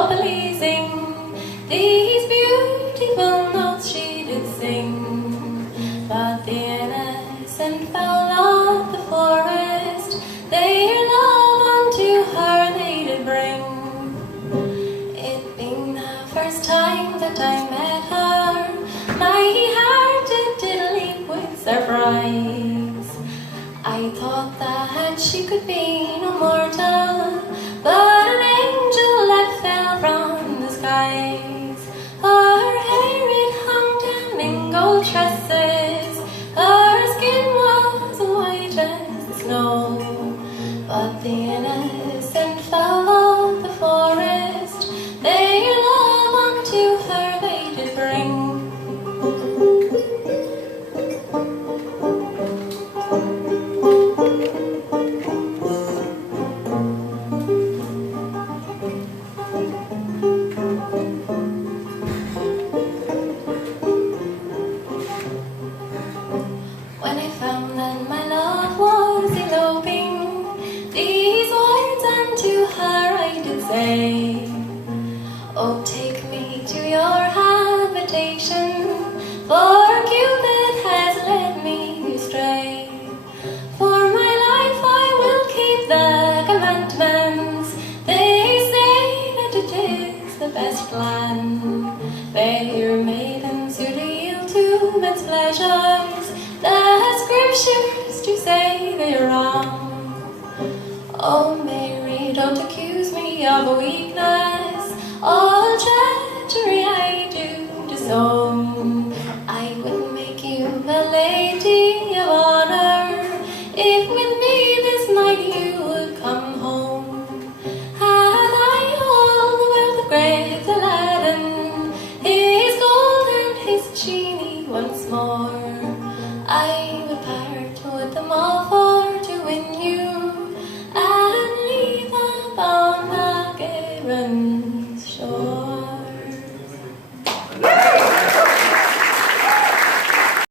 so pleasing. These beautiful notes she did sing, but the innocent fowl of the forest, their love unto her they did bring. It being the first time that I met her, my heart did leap with surprise. I thought that she could be no mortal, but an angel that fell from the skies. Her hair it hung down in gold tresses, her skin was white as the snow. But the innocent fowl of the forest, their love unto her they did bring. When I found that my love was eloping, these words unto her I did say. Oh, take me to your habitation, for Cupid has led me astray. For my life I will keep the commandments, they say that it is the best plan. Fair maidens who yield to men's pleasures, the scriptures do say they're wrong. Oh Mary, don't accuse me of a weakness, all